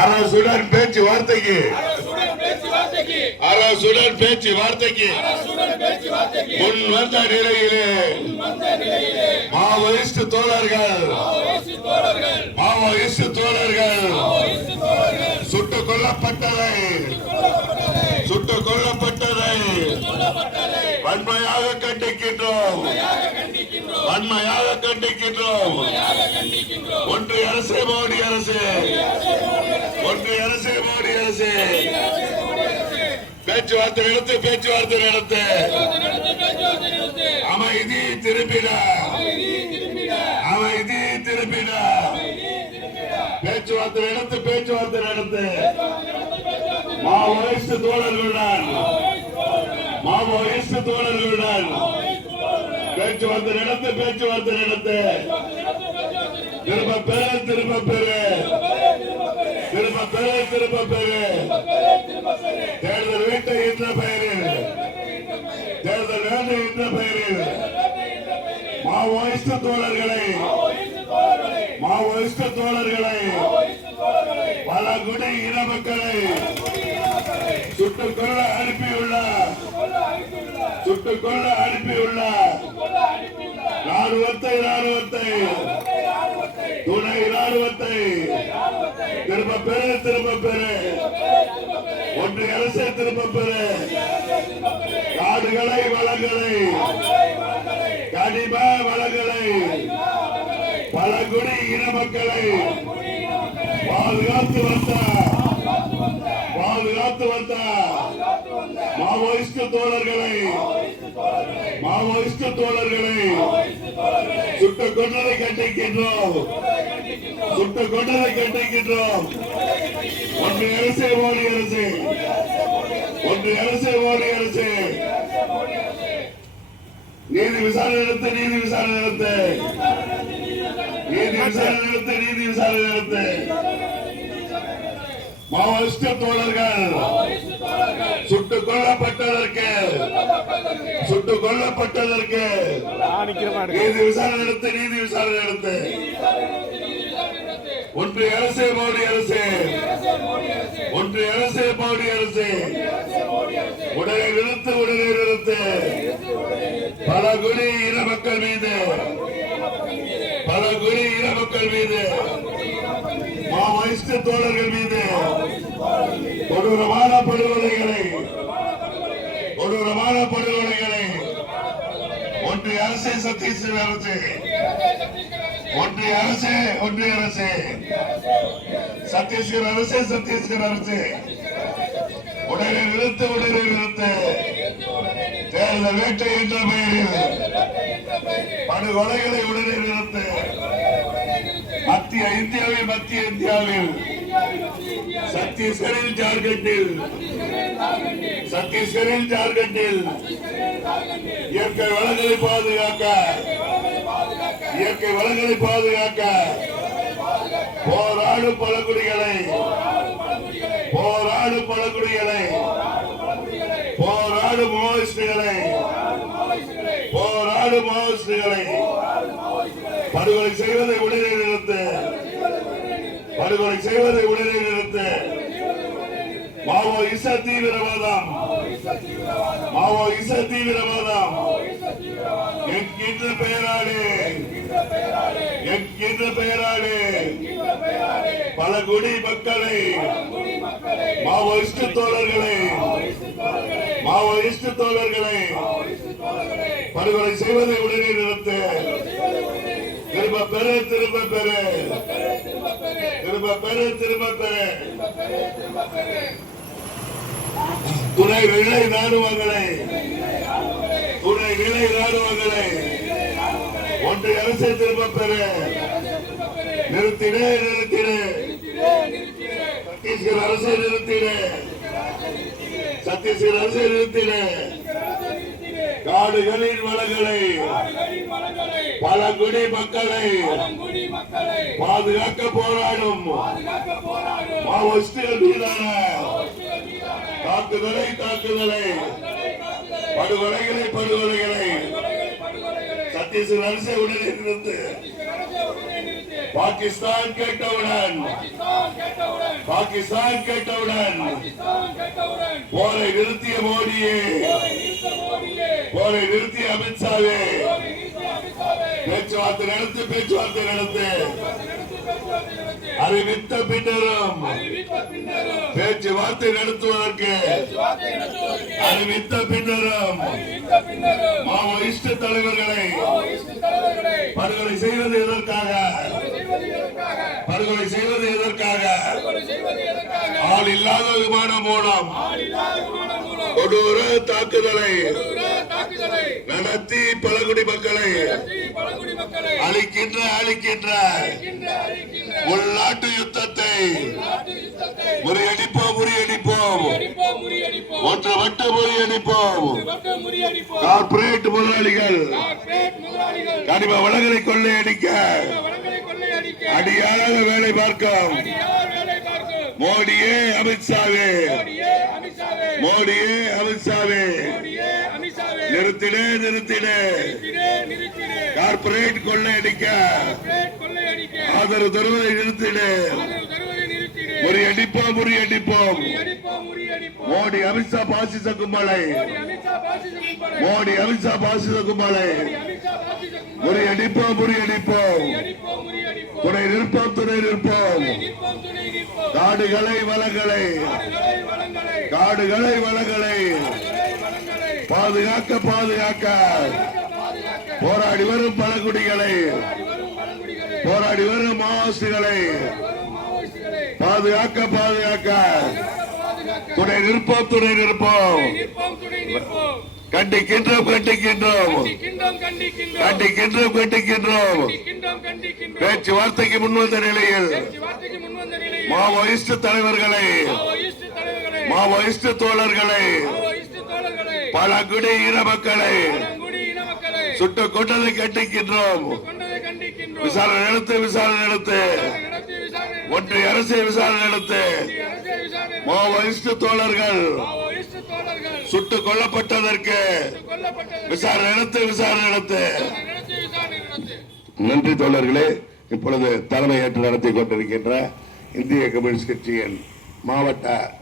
அரசுடன் பேச்சு வார்த்தைக்கு. அரசுடன் பேச்சு வார்த்தைக்கு. முன் வந்த நிலையிலே மாவோயிஸ்ட் தோழர்கள் மாவோயிஸ்ட் தோழர்கள் சுட்டுக் கொல்லப்பட்டதை சுட்டுக் கொல்லப்பட்டதை வன்மையாக கண்டிக்கின்றோம். வன்மையாக கண்டிக்கின்றோம். ஒன்று அரசே மோடி அரசு. ஒன்று அரசே மோடி அரசு. பேச்சுவார்த்தை நடத்து பேச்சுவார்த்தை நடத்து. அமைதி திரும்பிட அமைதி திரும்பிட பேச்சுவார்த்தை நடத்து பேச்சுவார்த்தை நடத்து. மாவோயிஸ்ட் தோழர்களுடன். மாவோயிஸ்ட் தோழர்களுடன். பேச்சுவார்த்தை நடத்த பேச்சுவார்த்தை நடத்த. திரும்ப பெரு திரும்ப பெரு திரும்ப பெரு திரும்ப பெரு தேர்தல் வேட்டை என்ற பெயரில். தேர்தல் வேட்டை என்ற பெயரில். மாவோயிஸ்ட தோழர்களை. மாவோயிஸ்ட தோழர்களை. பல குடி இன மக்களை சுட்டுக் கொள்ள அனுப்பியுள்ள. சுட்டுக் அனுப்பியுள்ள. ராணுவத்தை ராணுவத்தை துணை ராணுவத்தை திரும்ப பெரு திரும்ப பெரு ஒன்றிய அரசை திரும்ப பெரு காடுகளை வளங்களை. கனிம வளங்களை. பழங்குடி இன மக்களை. பாதுகாத்து வந்த. பாதுகாத்து வந்த. மாவோயிஸ்ட் தோழர்களை. மாவோயிஸ்ட் தோழர்களை சுட்டுக் கொண்டதை கண்டிக்கின்றோம் சுட்டுக் கொண்டதை கண்டிக்கின்றோம் ஒன்றிய அரசு மோடி அரசு. ஒன்றிய அரசு மோடி அரசு. நீதி விசாரணை நடத்த நீதி விசாரணை நடத்த. நீதி விசாரணை நடத்த நீதி விசாரணை நடத்த. மாவோயிஸ்ட் தோழர்கள். சுட்டுக் கொல்லப்பட்டதற்கு சுட்டுக் கொல்லப்பட்டதற்கு நீதி விசாரணை நடத்த நீதி விசாரணை நடத்த. ஒன்றிய அரசு மோடி அரசு. ஒன்றிய அரசு மோடி அரசு. உடனே நிறுத்து உடனே நிறுத்து. பல குடி இன மக்கள் மீது. பல குடி இன மக்கள் மீது. மாவோயிஸ்ட் தோழர்கள் மீது. கொடூரமான படுகொலைகளை கொடூரமான படுகொலைகளை ஒன்றிய அரசு சத்தீஸ்கர் அரசு. ஒன்றிய அரசு ஒன்றிய அரசு. சத்தீஸ்கர் அரசு சத்தீஸ்கர் அரசு. உடனே நிறுத்து உடனே நிறுத்து. தேர்தல் வேட்டை என்ற பெயரில். படுகொலைகளை உடனே நிறுத்து. மத்திய இந்தியாவில் மத்திய இந்தியாவில் சத்தீஸ்கரில் ஜார்க்கண்டில். சத்தீஸ்கரில் ஜார்க்கண்டில். இயற்கை வளங்களை பாதுகாக்க. இயற்கை வளங்களை பாதுகாக்க. போராடும் பழங்குடிகளை. போராடும் பழங்குடிகளை போராடும் மாவோயிஸ்டுகளை போராடும் மாவோயிஸ்டுகளை படுகொலை செய்வதை உடனே நிறுத்து படுகொலை செய்வதை உடனே நிறுத்து. மாவோ இச தீவிரவாதம். மாவோ இச தீவிரவாதம். என்கின்ற பெயராலே. என்கின்ற பெயராலே. பல குடி மக்களை. மாவோயிஸ்ட் தோழர்களை. மாவோயிஸ்ட் தோழர்களை. படுகொலை செய்வதை உடனே நிறுத்து. திரும்ப பெரு திரும்ப பெரு திரும்ப பெரு திரும்ப பெரு துணை நிலை ராணுவங்களை. துணை நிலை ராணுவங்களை. ஒன்றிய அரசை திரும்ப பெறு. நிறுத்திடு நிறுத்திடு. சத்தீஸ்கர் அரசை நிறுத்திடு. சத்தீஸ்கர் அரசை நிறுத்திடு. காடுகளின் வளங்களை. பழங்குடி மக்களை பாதுகாக்க போராடும். மாவோயிஸ்டுகள் மீதான தாக்குதலை தாக்குதலை படுகொலைகளை படுகொலைகளை சத்தீஸ்கர் அரசை உடனே நிறுத்து. பாகிஸ்தான் கேட்டவுடன். பாகிஸ்தான் கேட்டவுடன். போரை நிறுத்திய மோடியே. போரை நிறுத்திய அமித்ஷாவே. பேச்சுவார்த்தை நடத்து பேச்சுவார்த்தை நடத்து. அறிவித்த பின்னரும். பேச்சுவார்த்தை நடத்துவதற்கு அறிவித்த பின்னரும். மாவோயிஸ்ட தலைவர்களை படுகொலை செய்வது எதற்காக? படுகொலை செய்வது எதற்காக? ஆள் இல்லாத விமானம் மூலம். கொடூர தாக்குதலை நடத்தி பழங்குடி மக்களை அழிக்கின்ற அழிக்கின்ற உள்நாட்டு யுத்தத்தை முறியடிப்போம் முறியடிப்போம். ஒன்று வட்டு முறியடிப்போம். கார்பரேட் முதலாளிகள் கனிம வளங்களை கொள்ளையடிக்க அடியாராக வேலை பார்க்கும் மோடியே அமித்ஷாவே மோடியே அமித்ஷாவே நிறுத்திடு நிறுத்திடு. கார்பரேட் கொள்ளையடிக்க ஆதரவு தருவதை நிறுத்திடு. முறியடிப்போம் முறியடிப்போம் மோடி அமித்ஷா பாசிச கும்பலை. மோடி அமித்ஷா பாசிச கும்பலை. முறியடிப்போம் முறியடிப்போம் துணை நிற்போம் துணை நிற்போம். காடுகளை வளங்களை. காடுகளை வளங்களை. பாதுகாக்க பாதுகாக்க. போராடி வரும் பழங்குடிகளை. போராடி வரும் மாவாசிகளை பாதுகாக்க பாதுகாக்க. துணை நிற்போம் துணை நிற்போம். கண்டிக்கின்றோம் கண்டிக்கின்றோம். கண்டிக்கின்றோம் கண்டிக்கின்றோம். பேச்சுவார்த்தைக்கு முன்வந்த நிலையில் மாவோயிஸ்ட் தலைவர்களை மாவோயிஸ்ட் தோழர்களை பழங்குடி இன மக்களை சுட்டுக் கொண்டதை கண்டிக்கின்றோம். விசாரணை நடத்து விசாரணை நடத்து. ஒன்றிய அரசு விசாரணை நடத்து. மாவோயிஸ்ட் தோழர்கள் சுட்டுக் கொல்லப்பட்டதற்கு கொல்லப்பட்டது விசாரணை நடத்து விசாரணை நடத்து. நன்றி தோழர்களே. இப்பொழுது தலைமை ஏற்று நடத்தி கொண்டிருக்கின்ற இந்திய கம்யூனிஸ்ட் கட்சியின் மாவட்ட